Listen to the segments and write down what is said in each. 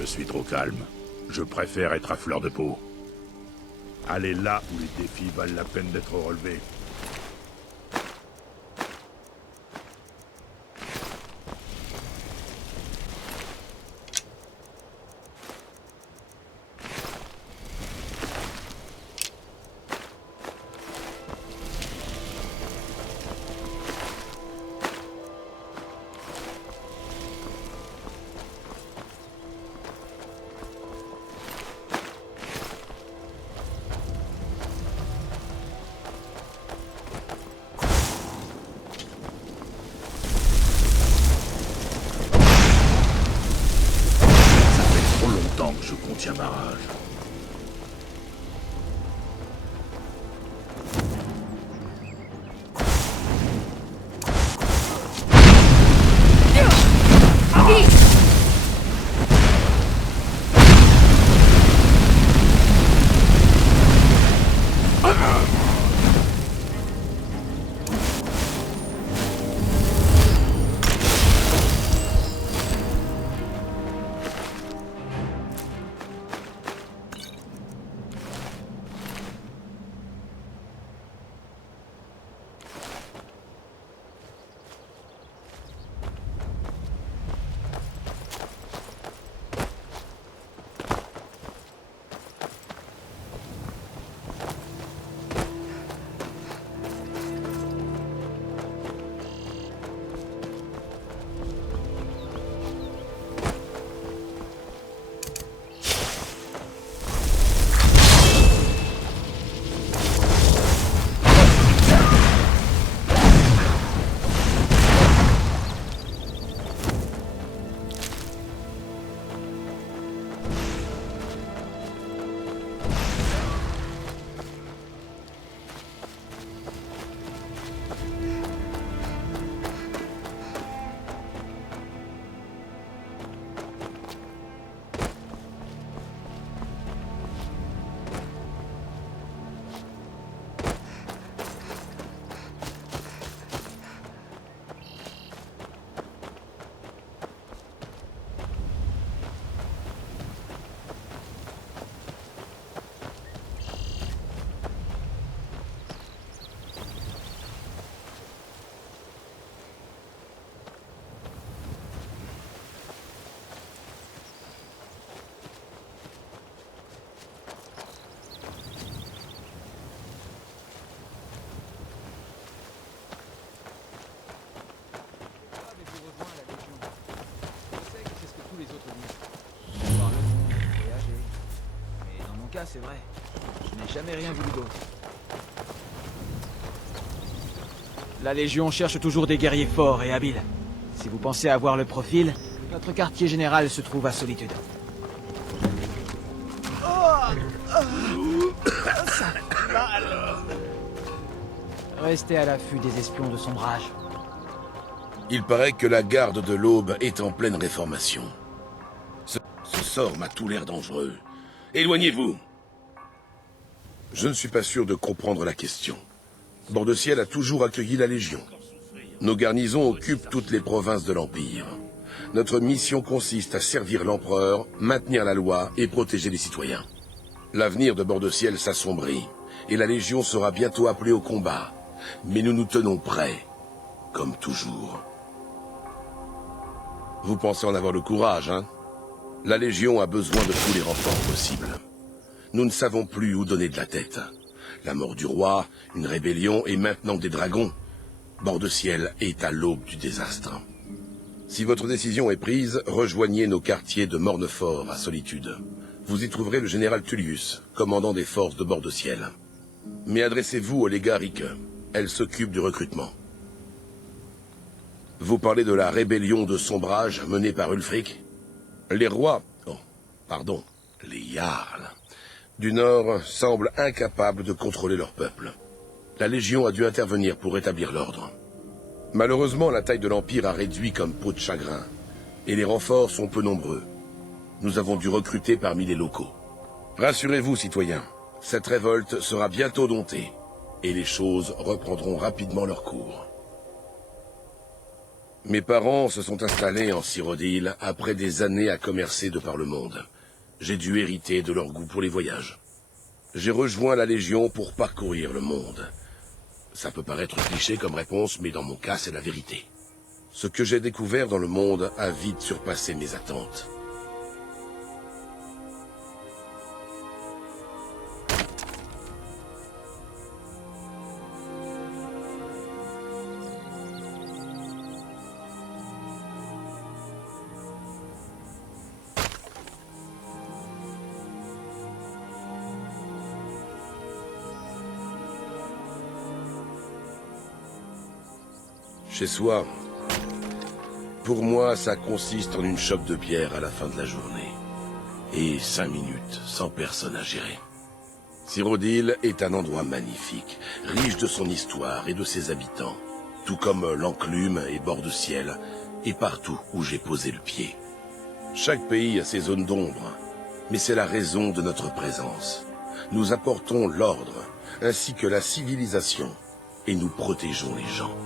Je suis trop calme. Je préfère être à fleur de peau. Allez là où les défis valent la peine d'être relevés. Je contiens ma rage. C'est vrai. Je n'ai jamais rien vu d'autre. La Légion cherche toujours des guerriers forts et habiles. Si vous pensez avoir le profil, notre quartier général se trouve à Solitude. Ça fait mal. Restez à l'affût des espions de Sombrage. Il paraît que la garde de l'Aube est en pleine réformation. Ce sort m'a tout l'air dangereux. Éloignez-vous! Je ne suis pas sûr de comprendre la question. Bordeciel a toujours accueilli la Légion. Nos garnisons occupent toutes les provinces de l'Empire. Notre mission consiste à servir l'Empereur, maintenir la loi et protéger les citoyens. L'avenir de Bordeciel s'assombrit, et la Légion sera bientôt appelée au combat. Mais nous nous tenons prêts, comme toujours. Vous pensez en avoir le courage, hein? La Légion a besoin de tous les renforts possibles. Nous ne savons plus où donner de la tête. La mort du roi, une rébellion et maintenant des dragons. Bordeciel est à l'aube du désastre. Si votre décision est prise, rejoignez nos quartiers de Mornefort à Solitude. Vous y trouverez le général Tullius, commandant des forces de Bordeciel. Mais adressez-vous au légat Rique. Elle s'occupe du recrutement. Vous parlez de la rébellion de Sombrage menée par Ulfric? Les rois... Oh, pardon, les Jarls du Nord semblent incapables de contrôler leur peuple. La Légion a dû intervenir pour rétablir l'ordre. Malheureusement, la taille de l'Empire a réduit comme peau de chagrin, et les renforts sont peu nombreux. Nous avons dû recruter parmi les locaux. Rassurez-vous, citoyens, cette révolte sera bientôt domptée, et les choses reprendront rapidement leur cours. Mes parents se sont installés en Cyrodiil après des années à commercer de par le monde. J'ai dû hériter de leur goût pour les voyages. J'ai rejoint la Légion pour parcourir le monde. Ça peut paraître cliché comme réponse, mais dans mon cas, c'est la vérité. Ce que j'ai découvert dans le monde a vite surpassé mes attentes. Chez soi, pour moi, ça consiste en une chope de bière à la fin de la journée. Et 5 minutes, sans personne à gérer. Cyrodiil est un endroit magnifique, riche de son histoire et de ses habitants. Tout comme l'Enclume et Bord-de-Ciel, et partout où j'ai posé le pied. Chaque pays a ses zones d'ombre, mais c'est la raison de notre présence. Nous apportons l'ordre, ainsi que la civilisation, et nous protégeons les gens.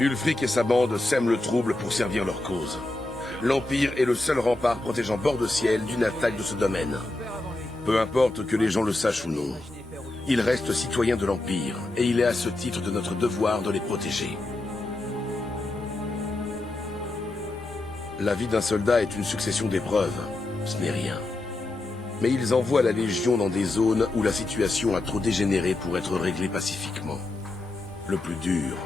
Ulfric et sa bande sèment le trouble pour servir leur cause. L'Empire est le seul rempart protégeant Bord-de-Ciel d'une attaque de ce domaine. Peu importe que les gens le sachent ou non, ils restent citoyens de l'Empire, et il est à ce titre de notre devoir de les protéger. La vie d'un soldat est une succession d'épreuves, ce n'est rien. Mais ils envoient la Légion dans des zones où la situation a trop dégénéré pour être réglée pacifiquement. Le plus dur,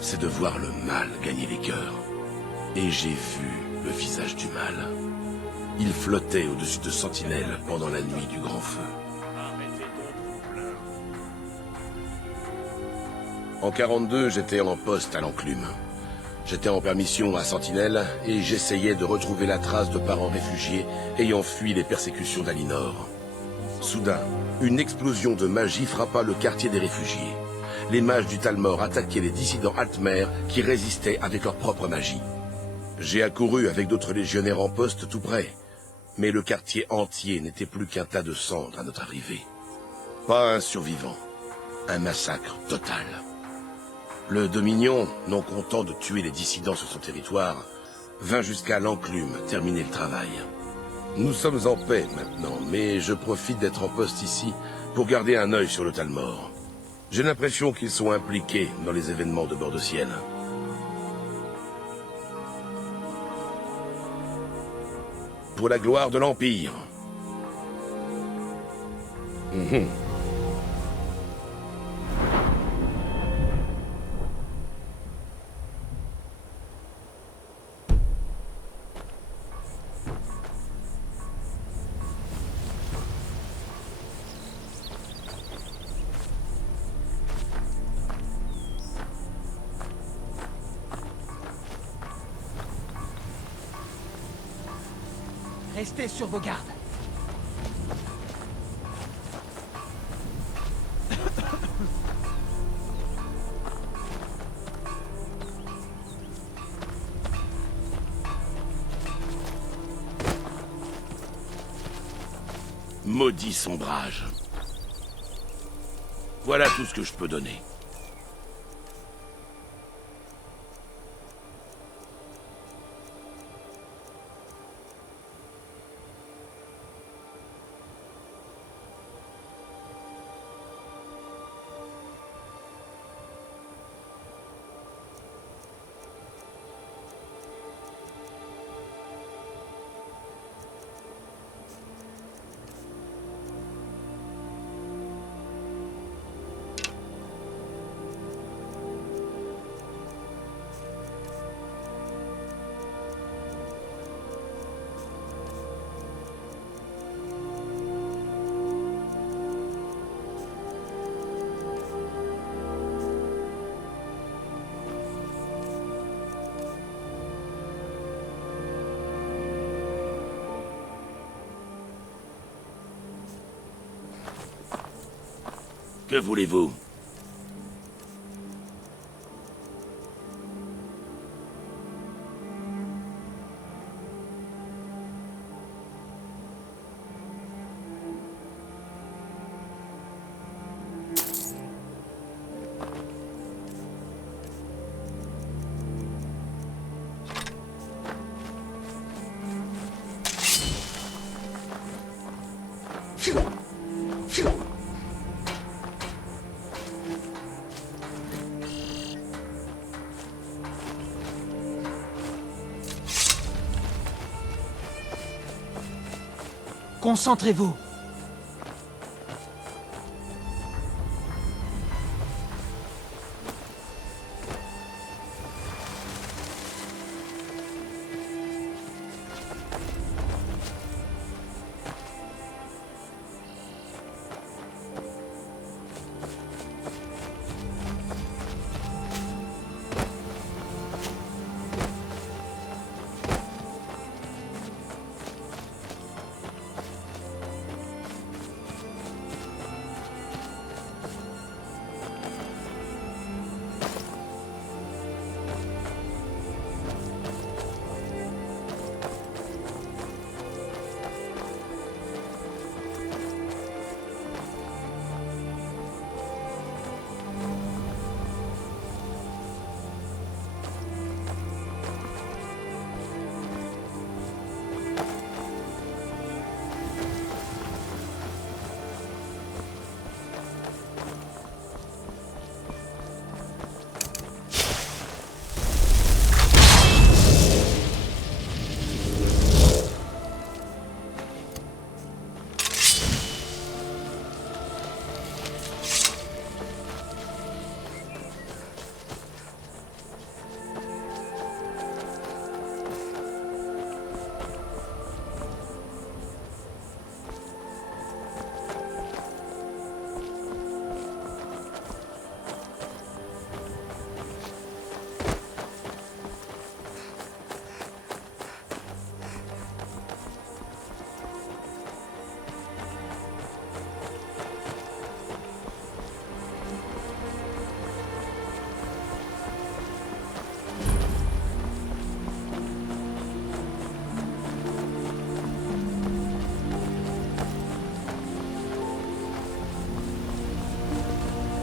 c'est de voir le mal gagner les cœurs. Et j'ai vu le visage du mal. Il flottait au-dessus de Sentinelle pendant la nuit du grand feu. En 42, j'étais en poste à l'Enclume. J'étais en permission à Sentinelle et j'essayais de retrouver la trace de parents réfugiés ayant fui les persécutions d'Alinor. Soudain, une explosion de magie frappa le quartier des réfugiés. Les mages du Talmor attaquaient les dissidents Altmer qui résistaient avec leur propre magie. J'ai accouru avec d'autres légionnaires en poste tout près, mais le quartier entier n'était plus qu'un tas de cendres à notre arrivée. Pas un survivant, un massacre total. Le Dominion, non content de tuer les dissidents sur son territoire, vint jusqu'à l'Enclume terminer le travail. Nous sommes en paix maintenant, mais je profite d'être en poste ici pour garder un œil sur le Talmor. J'ai l'impression qu'ils sont impliqués dans les événements de Bord-de-Ciel. Pour la gloire de l'Empire. Restez sur vos gardes. Maudit sombrage. Voilà tout ce que je peux donner. Que voulez-vous? Concentrez-vous.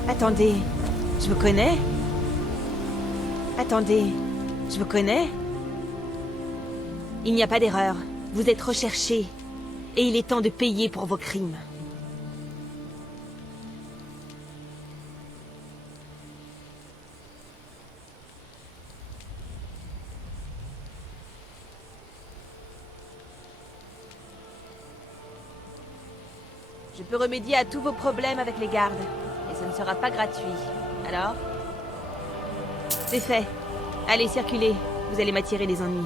Attendez, je vous connais? Attendez, je vous connais? Il n'y a pas d'erreur. Vous êtes recherché. Et il est temps de payer pour vos crimes. Je peux remédier à tous vos problèmes avec les gardes. Et ce ne sera pas gratuit. Alors? C'est fait. Allez, circulez. Vous allez m'attirer des ennuis.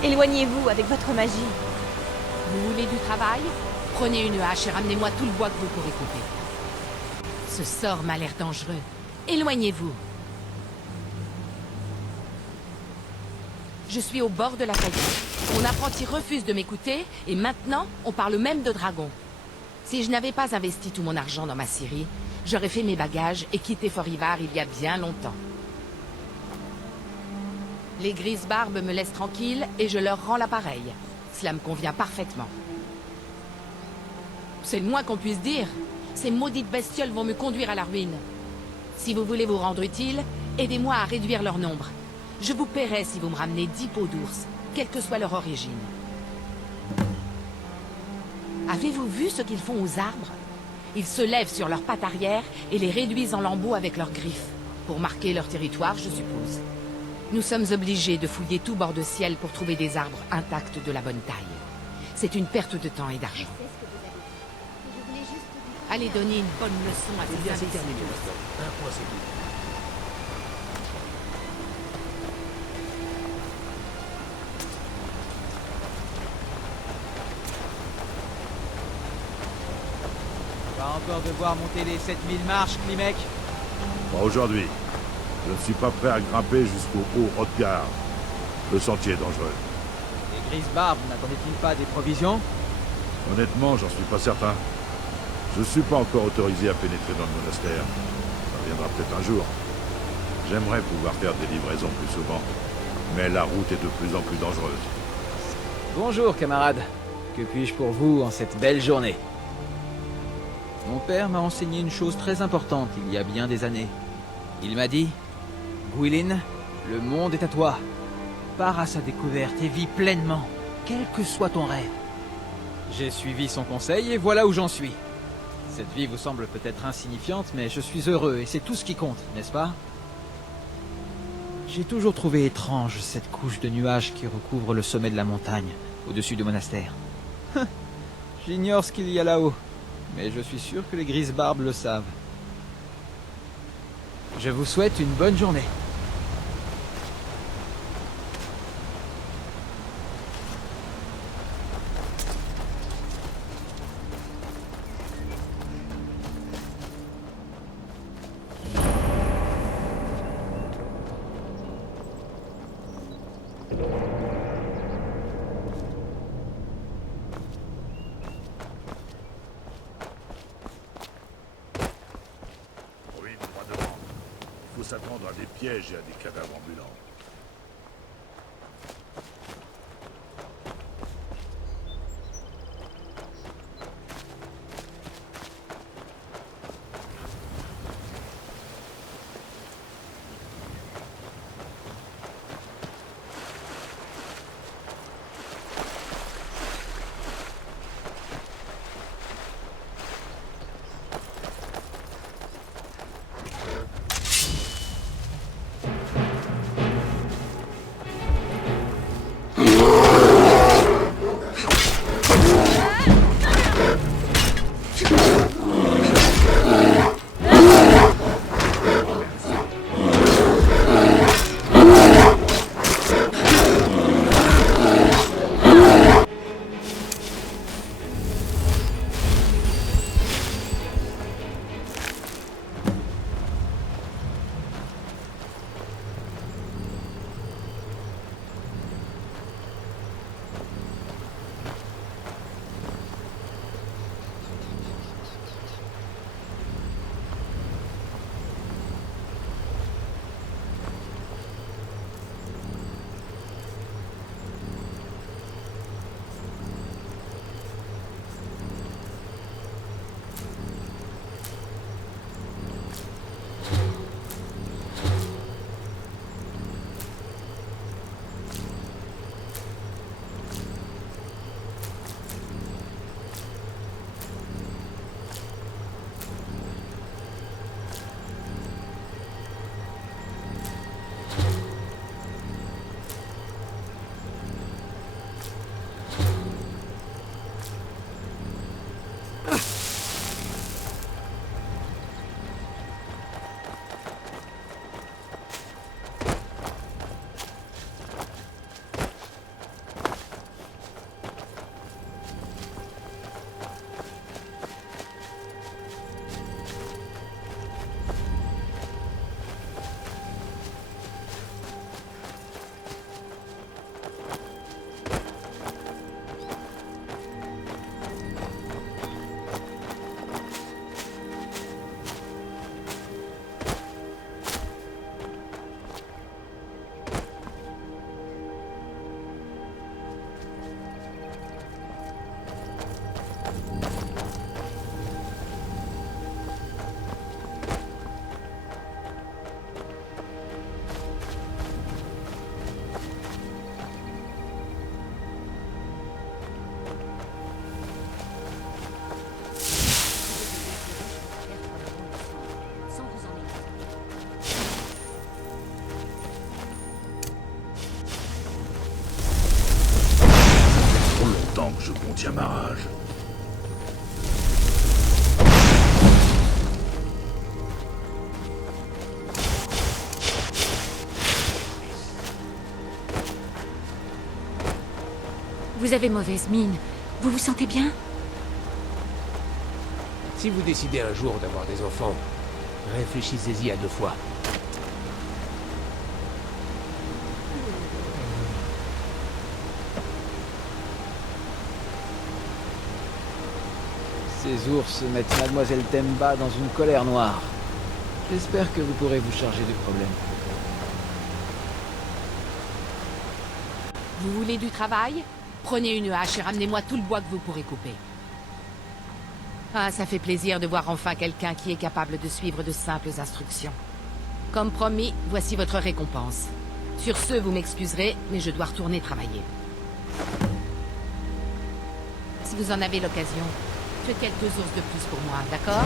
Éloignez-vous avec votre magie. Vous voulez du travail? Prenez une hache et ramenez-moi tout le bois que vous pourrez couper. Ce sort m'a l'air dangereux. Éloignez-vous. Je suis au bord de la faillite. Mon apprenti refuse de m'écouter, et maintenant, on parle même de dragon. Si je n'avais pas investi tout mon argent dans ma scierie, j'aurais fait mes bagages et quitté Fort-Ivar il y a bien longtemps. Les grises barbes me laissent tranquille et je leur rends l'appareil. Cela me convient parfaitement. C'est le moins qu'on puisse dire. Ces maudites bestioles vont me conduire à la ruine. Si vous voulez vous rendre utile, aidez-moi à réduire leur nombre. Je vous paierai si vous me ramenez 10 peaux d'ours, quelle que soit leur origine. Avez-vous vu ce qu'ils font aux arbres? Ils se lèvent sur leurs pattes arrière et les réduisent en lambeaux avec leurs griffes. Pour marquer leur territoire, je suppose. Nous sommes obligés de fouiller tout bord de ciel pour trouver des arbres intacts de la bonne taille. C'est une perte de temps et d'argent. Allez donner une bonne leçon à ces imbéciles. On va encore devoir monter les 7000 marches, Klimek. Pas aujourd'hui. Je ne suis pas prêt à grimper jusqu'au haut Hrodgar. Le sentier est dangereux. Les grises barbes n'attendaient-ils pas des provisions? Honnêtement, j'en suis pas certain. Je suis pas encore autorisé à pénétrer dans le monastère. Ça viendra peut-être un jour. J'aimerais pouvoir faire des livraisons plus souvent. Mais la route est de plus en plus dangereuse. Bonjour, camarade. Que puis-je pour vous en cette belle journée? Mon père m'a enseigné une chose très importante il y a bien des années. Il m'a dit, Gwylin, le monde est à toi. Pars à sa découverte et vis pleinement, quel que soit ton rêve. J'ai suivi son conseil et voilà où j'en suis. Cette vie vous semble peut-être insignifiante, mais je suis heureux et c'est tout ce qui compte, n'est-ce pas? J'ai toujours trouvé étrange cette couche de nuages qui recouvre le sommet de la montagne, au-dessus du monastère. J'ignore ce qu'il y a là-haut, mais je suis sûr que les Grisbarbes le savent. Je vous souhaite une bonne journée. Oui, droit devant. Il faut s'attendre à des pièges et à des cadavres ambulants. Que je contiens ma rage. Vous avez mauvaise mine. Vous vous sentez bien? Si vous décidez un jour d'avoir des enfants, réfléchissez-y à 2 fois. Ces ours mettent Mademoiselle Temba dans une colère noire. J'espère que vous pourrez vous charger du problème. Vous voulez du travail? Prenez une hache et ramenez-moi tout le bois que vous pourrez couper. Ah, ça fait plaisir de voir enfin quelqu'un qui est capable de suivre de simples instructions. Comme promis, voici votre récompense. Sur ce, vous m'excuserez, mais je dois retourner travailler. Si vous en avez l'occasion, faites quelques ours de plus pour moi, d'accord?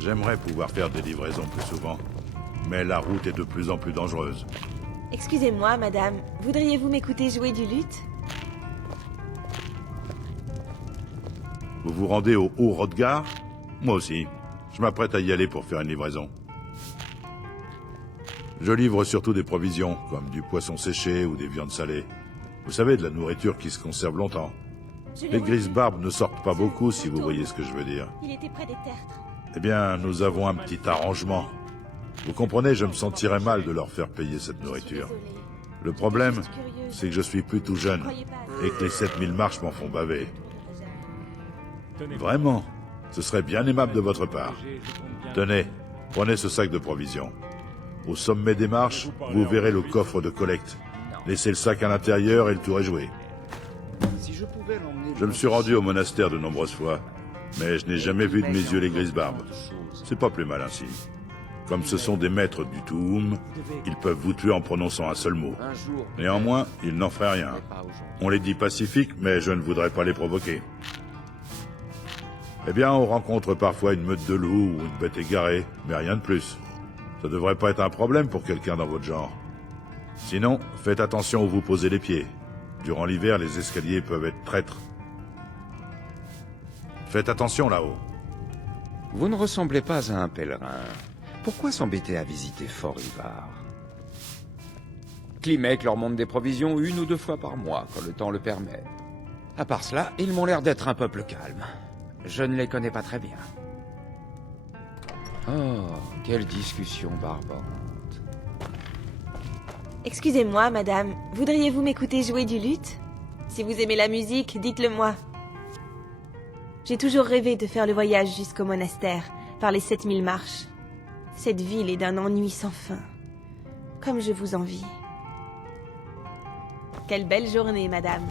J'aimerais pouvoir faire des livraisons plus souvent, mais la route est de plus en plus dangereuse. Excusez-moi, madame. Voudriez-vous m'écouter jouer du luth? Vous vous rendez au Haut-Rodgar? Moi aussi. Je m'apprête à y aller pour faire une livraison. Je livre surtout des provisions, comme du poisson séché ou des viandes salées. Vous savez, de la nourriture qui se conserve longtemps. Les grises-barbes ne sortent pas beaucoup, si vous voyez ce que je veux dire. Il était près des tertres. Eh bien, nous avons un petit arrangement. Vous comprenez, je me sentirais mal de leur faire payer cette nourriture. Le problème, c'est que je suis plus tout jeune, et que les 7000 marches m'en font baver. Vraiment, ce serait bien aimable de votre part. Tenez, prenez ce sac de provisions. Au sommet des marches, vous verrez le coffre de collecte. Laissez le sac à l'intérieur et le tour est joué. Je me suis rendu au monastère de nombreuses fois, mais je n'ai jamais vu de mes yeux les grises-barbes. C'est pas plus mal ainsi. Comme ce sont des maîtres du Tuum, ils peuvent vous tuer en prononçant un seul mot. Néanmoins, ils n'en feraient rien. On les dit pacifiques, mais je ne voudrais pas les provoquer. Eh bien, on rencontre parfois une meute de loups ou une bête égarée, mais rien de plus. Ça devrait pas être un problème pour quelqu'un dans votre genre. Sinon, faites attention où vous posez les pieds. Durant l'hiver, les escaliers peuvent être traîtres. Faites attention là-haut. Vous ne ressemblez pas à un pèlerin. Pourquoi s'embêter à visiter Fort Ivar? Klimek leur montre des provisions 1 ou 2 fois par mois, quand le temps le permet. À part cela, ils m'ont l'air d'être un peuple calme. Je ne les connais pas très bien. Oh, quelle discussion barbante. Excusez-moi, madame. Voudriez-vous m'écouter jouer du luth? Si vous aimez la musique, dites-le moi. J'ai toujours rêvé de faire le voyage jusqu'au monastère, par les 7000 marches. Cette ville est d'un ennui sans fin. Comme je vous envie. Quelle belle journée, madame.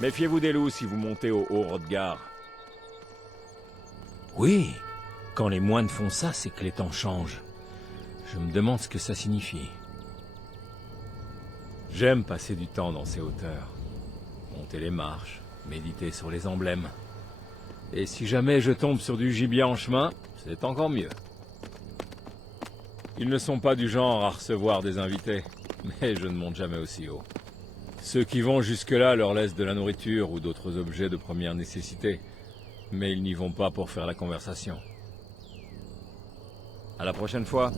Méfiez-vous des loups si vous montez au haut Hrodgar. Oui, quand les moines font ça, c'est que les temps changent. Je me demande ce que ça signifie. J'aime passer du temps dans ces hauteurs. Monter les marches, méditer sur les emblèmes. Et si jamais je tombe sur du gibier en chemin, c'est encore mieux. Ils ne sont pas du genre à recevoir des invités, mais je ne monte jamais aussi haut. Ceux qui vont jusque-là leur laissent de la nourriture ou d'autres objets de première nécessité, mais ils n'y vont pas pour faire la conversation. À la prochaine fois.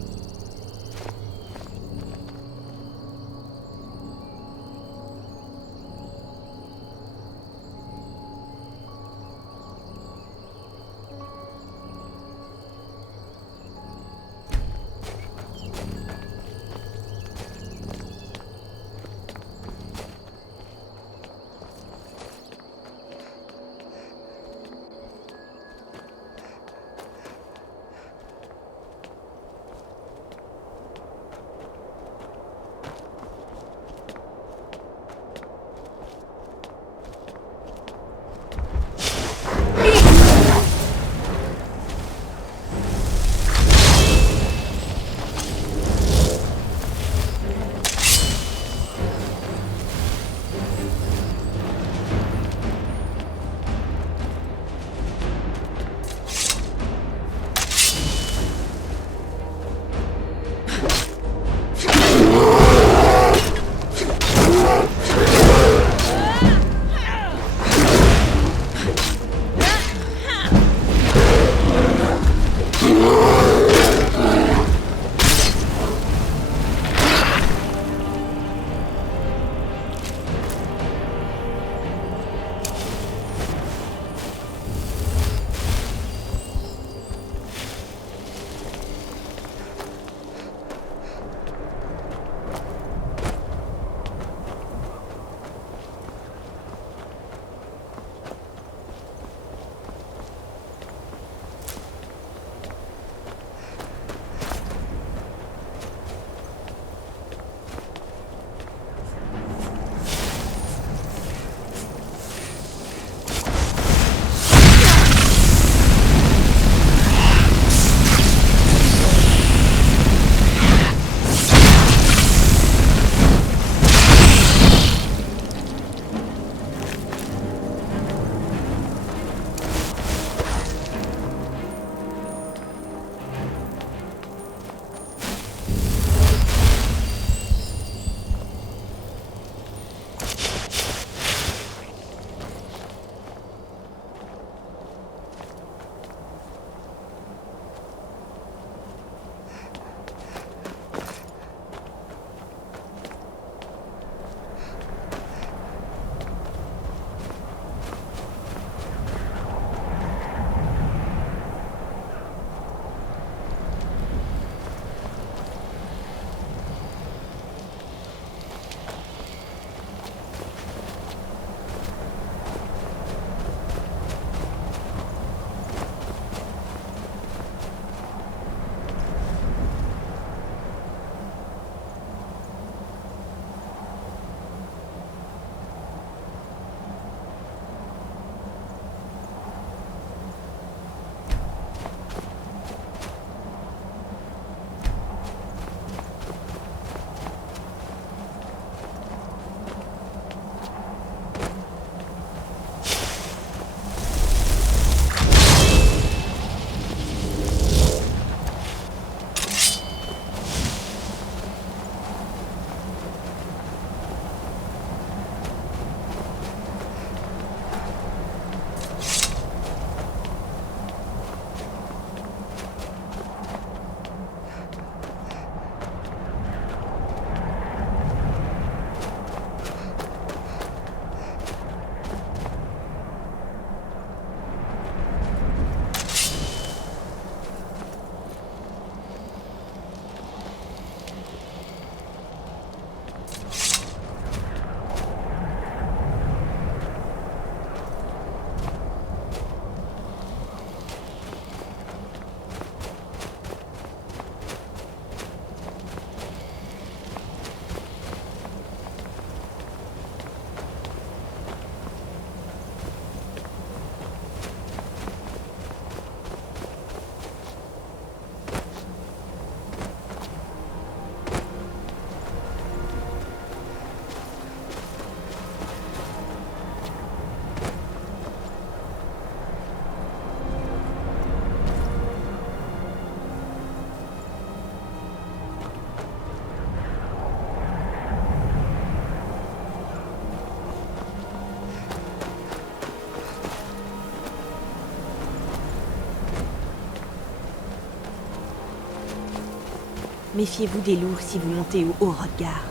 Méfiez-vous des loups si vous montez au haut Hrodgar.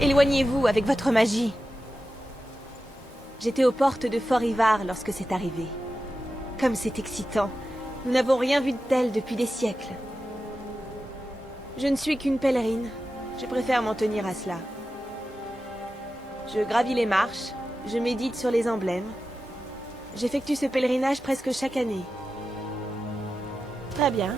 Éloignez-vous avec votre magie. J'étais aux portes de Fort Ivar lorsque c'est arrivé. Comme c'est excitant. Nous n'avons rien vu de tel depuis des siècles. Je ne suis qu'une pèlerine. Je préfère m'en tenir à cela. Je gravis les marches, je médite sur les emblèmes. J'effectue ce pèlerinage presque chaque année. Très bien.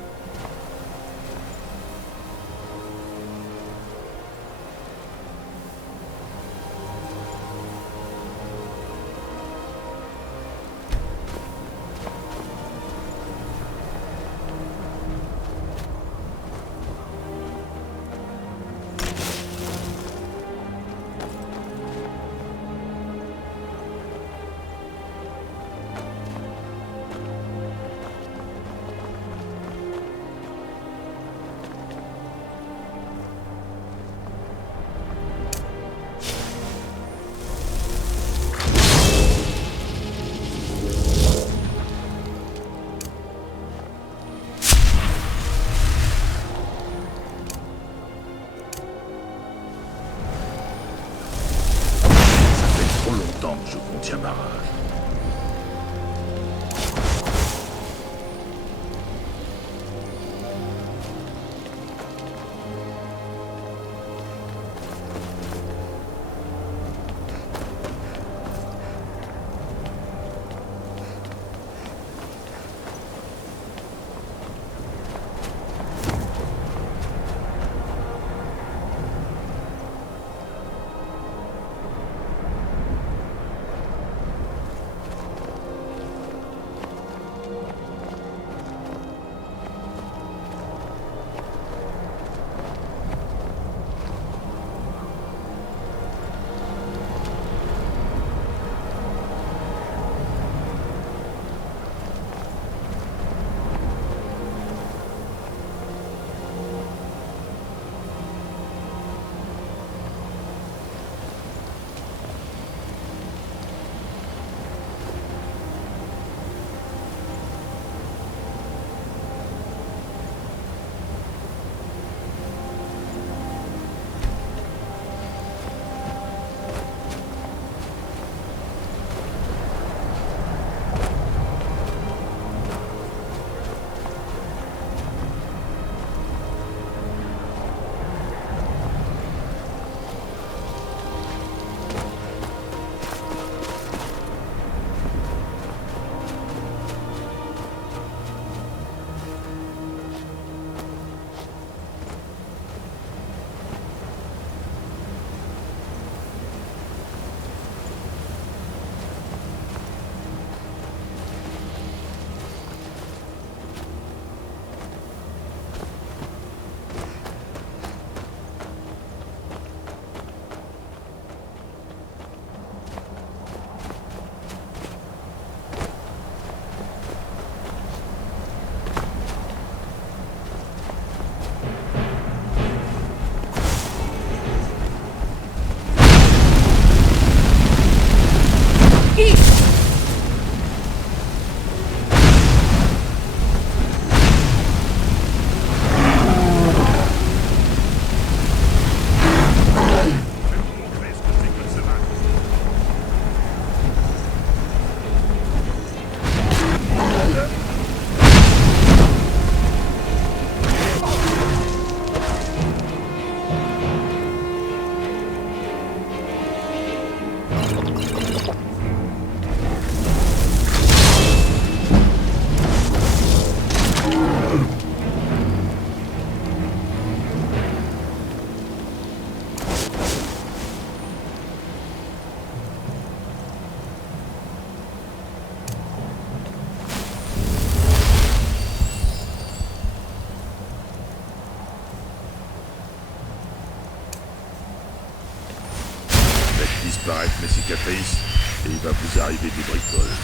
Je contiens ma rage. Disparaître mes cicatrices, et il va vous arriver des bricoles.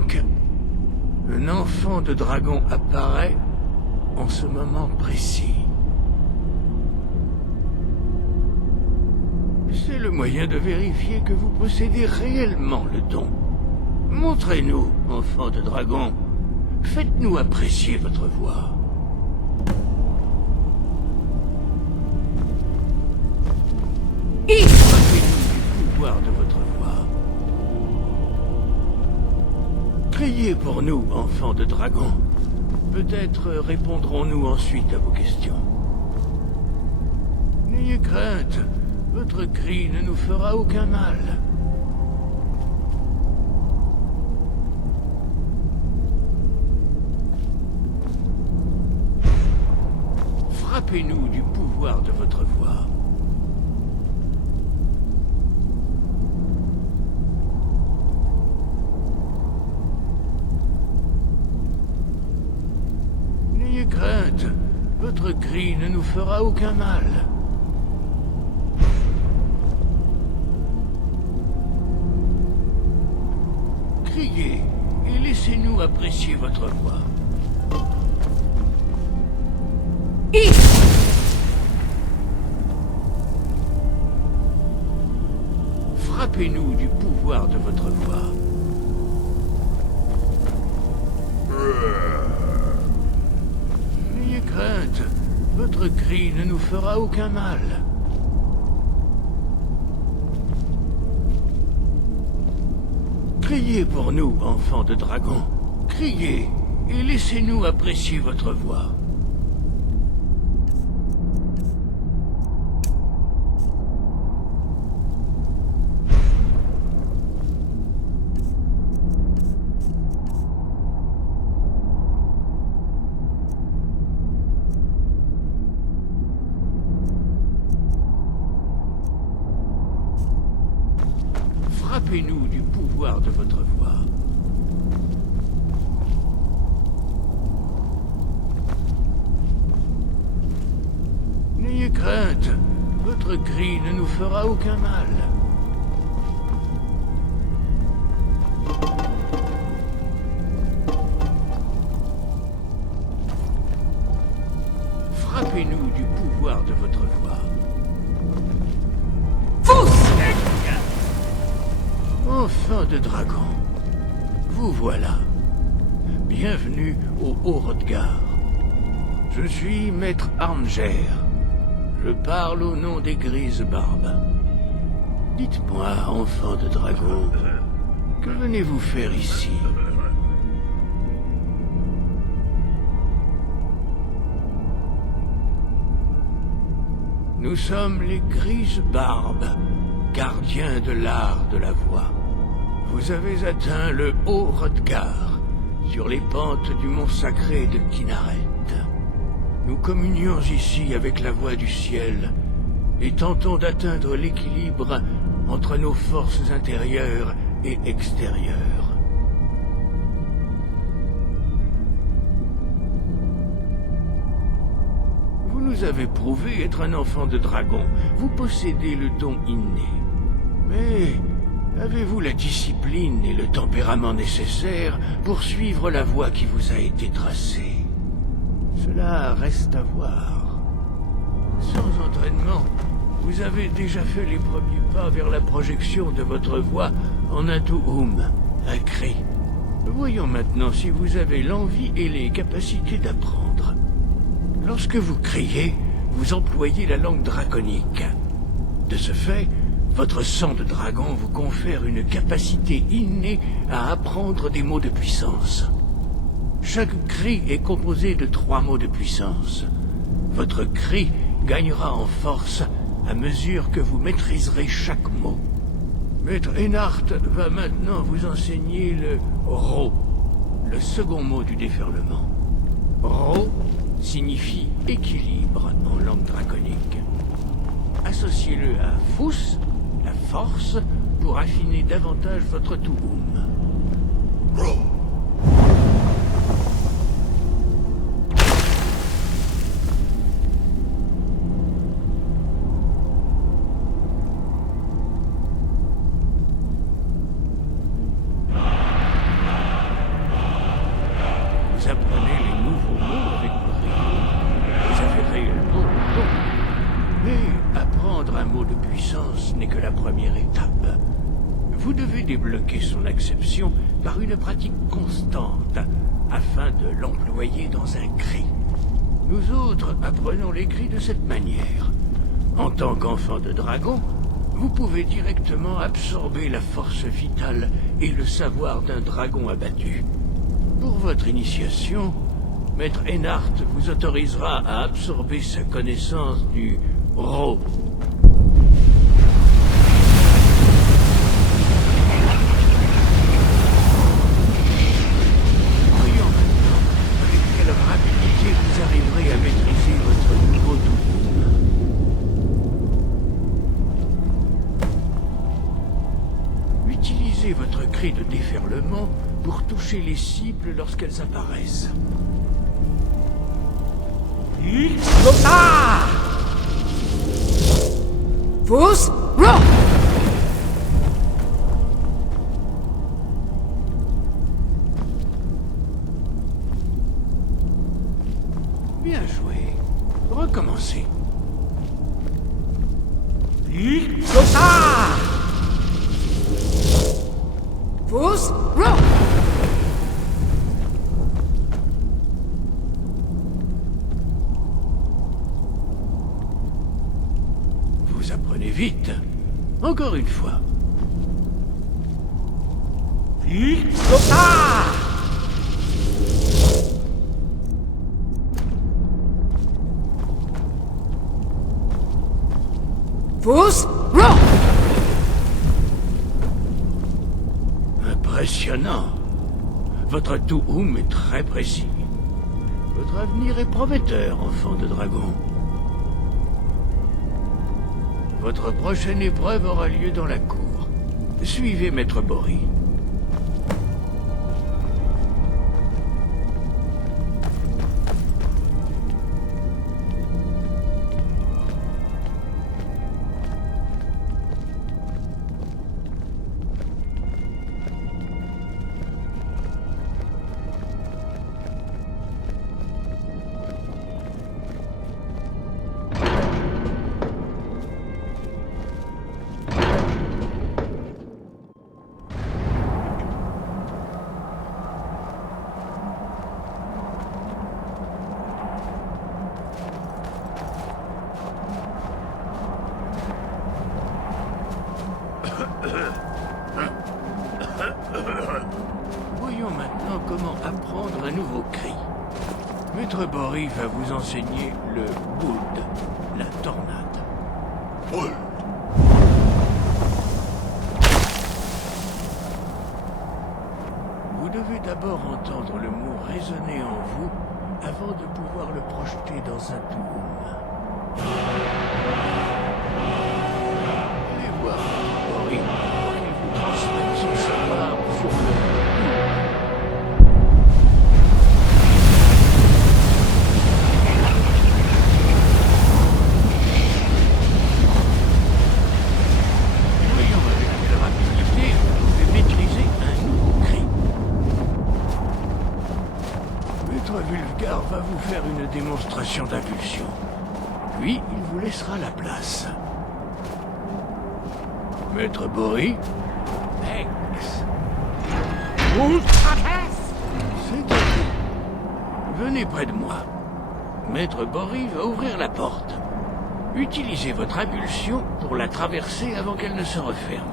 donc, un enfant de dragon apparaît en ce moment précis. C'est le moyen de vérifier que vous possédez réellement le don. Montrez-nous, enfant de dragon. Faites-nous apprécier votre voix. Frappez-nous du pouvoir de votre voix. Criez pour nous, enfant de dragon. Peut-être répondrons-nous ensuite à vos questions. N'ayez crainte, votre cri ne nous fera aucun mal. Frappez-nous du pouvoir de votre voix. N'ayez crainte, votre cri ne nous fera aucun mal. Criez et laissez-nous apprécier votre voix. Frappez-nous du pouvoir de votre voix. N'ayez crainte, votre cri ne nous fera aucun mal. Criez pour nous, enfants de dragon. Criez et laissez-nous apprécier votre voix. Frappez-nous du pouvoir de votre voix. N'ayez crainte, votre cri ne nous fera aucun mal. Frappez-nous du pouvoir de votre voix. Enfant de dragon, vous voilà. Bienvenue au Haut-Rodgar. Je suis Maître Arnger. Je parle au nom des Grises Barbes. Dites-moi, enfant de dragon, que venez-vous faire ici? Nous sommes les Grises Barbes, gardiens de l'art de la voix. Vous avez atteint le Haut-Rodgar, sur les pentes du mont sacré de Kinaret. Nous communions ici avec la voix du ciel et tentons d'atteindre l'équilibre entre nos forces intérieures et extérieures. Vous nous avez prouvé être un enfant de dragon. Vous possédez le don inné. Mais avez-vous la discipline et le tempérament nécessaires pour suivre la voie qui vous a été tracée? Cela reste à voir. Sans entraînement, vous avez déjà fait les premiers pas vers la projection de votre voix en Atuhum, un cri. Voyons maintenant si vous avez l'envie et les capacités d'apprendre. Lorsque vous criez, vous employez la langue draconique. De ce fait, votre sang de dragon vous confère une capacité innée à apprendre des mots de puissance. Chaque cri est composé de 3 mots de puissance. Votre cri gagnera en force à mesure que vous maîtriserez chaque mot. Maître Einhart va maintenant vous enseigner le Ro, le second mot du déferlement. Ro signifie équilibre en langue draconique. Associez-le à Fous, la force, pour affiner davantage votre Tuhum. Ro. première étape. Vous devez débloquer son acception par une pratique constante, afin de l'employer dans un cri. Nous autres apprenons les cris de cette manière. En tant qu'enfant de dragon, vous pouvez directement absorber la force vitale et le savoir d'un dragon abattu. Pour votre initiation, Maître Ennard vous autorisera à absorber sa connaissance du Ro. Voyons maintenant avec quelle rapidité vous arriverez à maîtriser votre nouveau Doom. Utilisez votre cri de déferlement pour toucher les cibles lorsqu'elles apparaissent. Bien joué. Recommencez. Vous apprenez vite. Encore une fois. Impressionnant. Votre Doom est très précis. Votre avenir est prometteur, enfant de dragon. Votre prochaine épreuve aura lieu dans la cour. Suivez Maître Bori. Voyons maintenant comment apprendre un nouveau cri. Maître Bori va vous enseigner le Wood, la tornade. Wood. Vous devez d'abord entendre le mot résonner en vous avant de pouvoir le projeter dans un Doom. Allez voir Bori pour qu'il vous transmette son savoir sur le Doom. Voyons avec quelle rapidité vous pouvez maîtriser un nouveau cri. Maître Wulfgar va vous faire une démonstration d'impulsion. Puis, il vous laissera la place. Maître Bori. Ex. C'est à vous. Venez près de moi. Maître Bori va ouvrir la porte. Utilisez votre impulsion pour la traverser avant qu'elle ne se referme.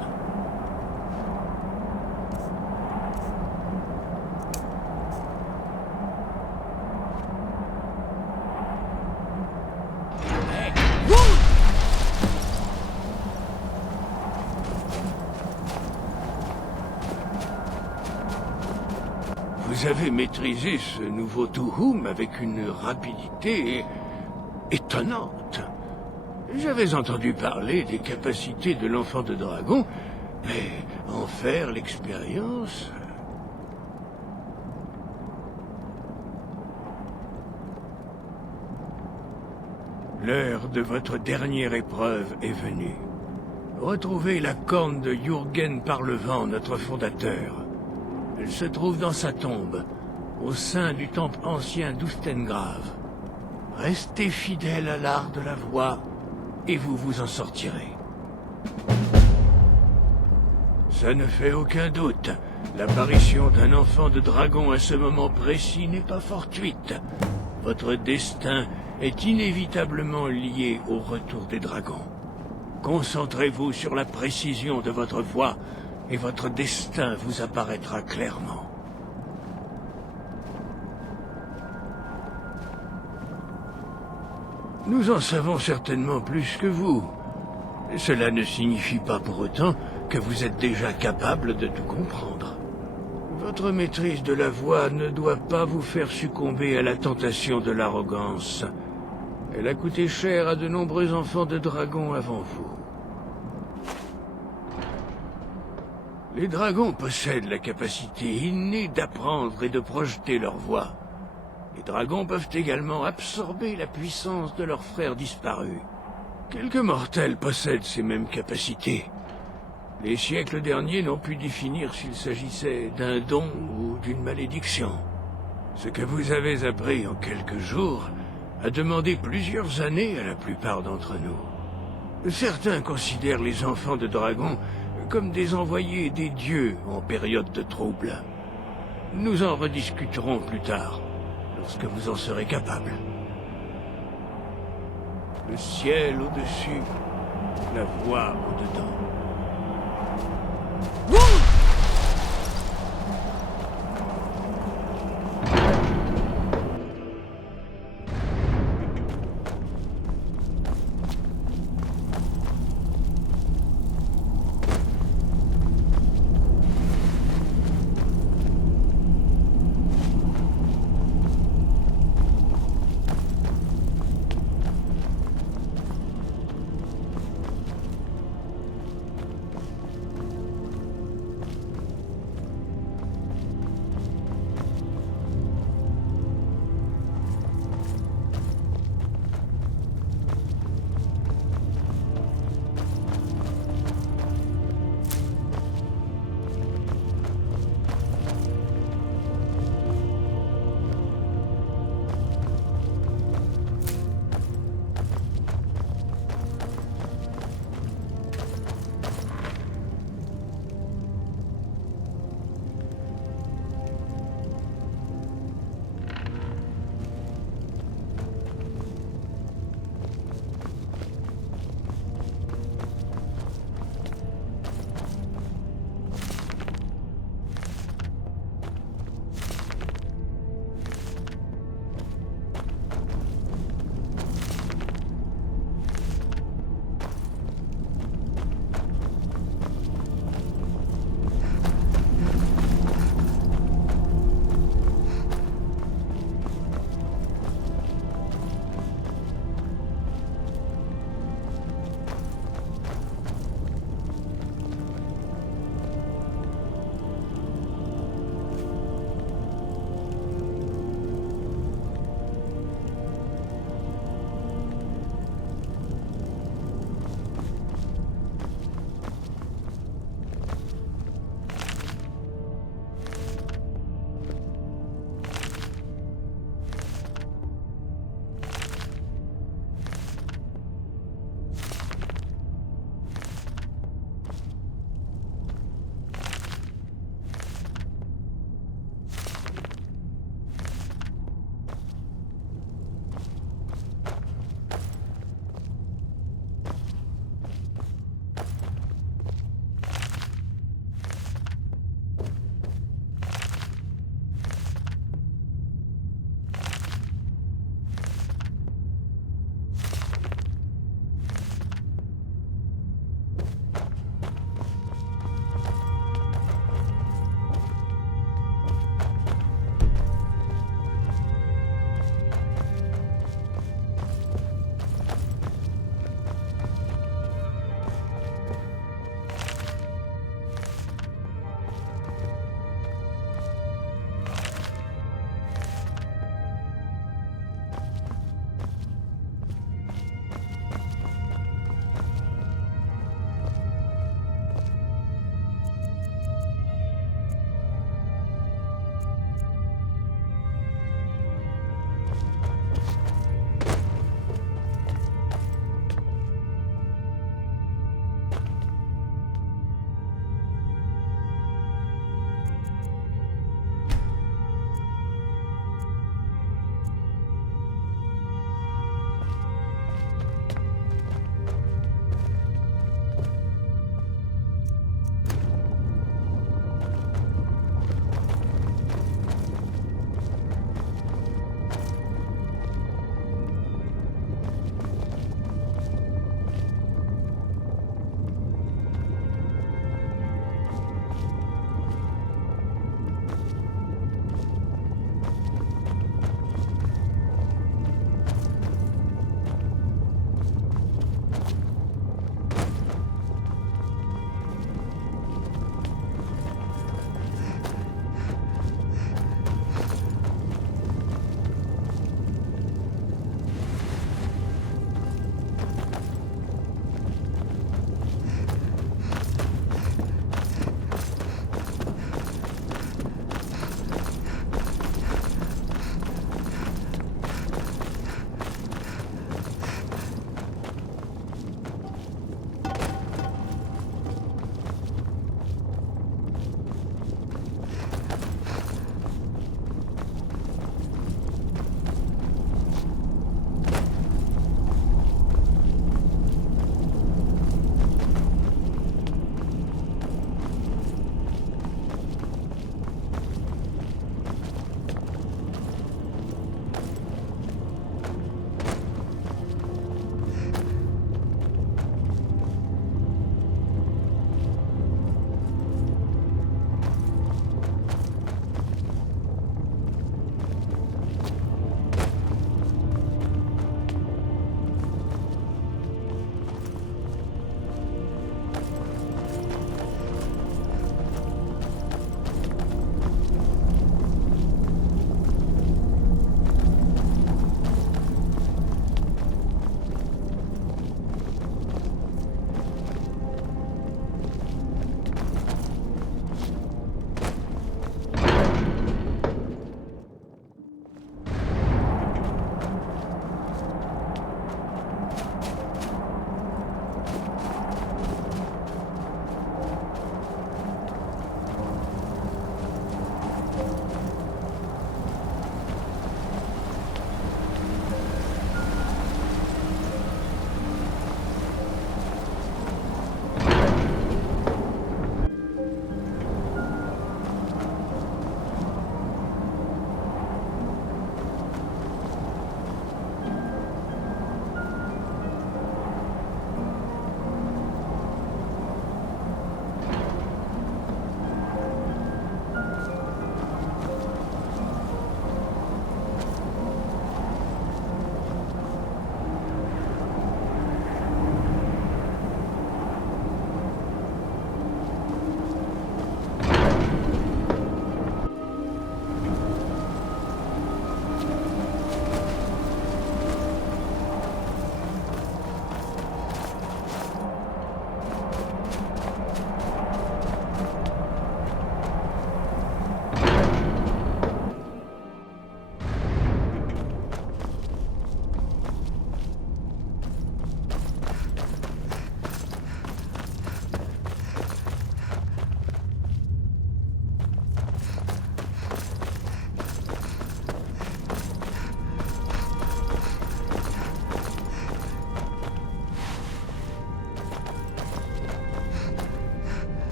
Vous avez maîtrisé ce nouveau Doom avec une rapidité étonnante. J'avais entendu parler des capacités de l'enfant de dragon, mais en faire l'expérience... L'heure de votre dernière épreuve est venue. Retrouvez la corne de Jürgen Parlevent, notre fondateur. Elle se trouve dans sa tombe, au sein du temple ancien d'Ustengrave. Restez fidèle à l'art de la voix, et vous vous en sortirez. Ça ne fait aucun doute. L'apparition d'un enfant de dragon à ce moment précis n'est pas fortuite. Votre destin est inévitablement lié au retour des dragons. Concentrez-vous sur la précision de votre voix et votre destin vous apparaîtra clairement. Nous en savons certainement plus que vous. Cela ne signifie pas pour autant que vous êtes déjà capable de tout comprendre. Votre maîtrise de la voix ne doit pas vous faire succomber à la tentation de l'arrogance. Elle a coûté cher à de nombreux enfants de dragons avant vous. Les dragons possèdent la capacité innée d'apprendre et de projeter leur voix. Les dragons peuvent également absorber la puissance de leurs frères disparus. Quelques mortels possèdent ces mêmes capacités. Les siècles derniers n'ont pu définir s'il s'agissait d'un don ou d'une malédiction. Ce que vous avez appris en quelques jours a demandé plusieurs années à la plupart d'entre nous. Certains considèrent les enfants de dragons comme des envoyés des dieux en période de trouble. Nous en rediscuterons plus tard, lorsque vous en serez capable. Le ciel au-dessus, la voix au-dedans.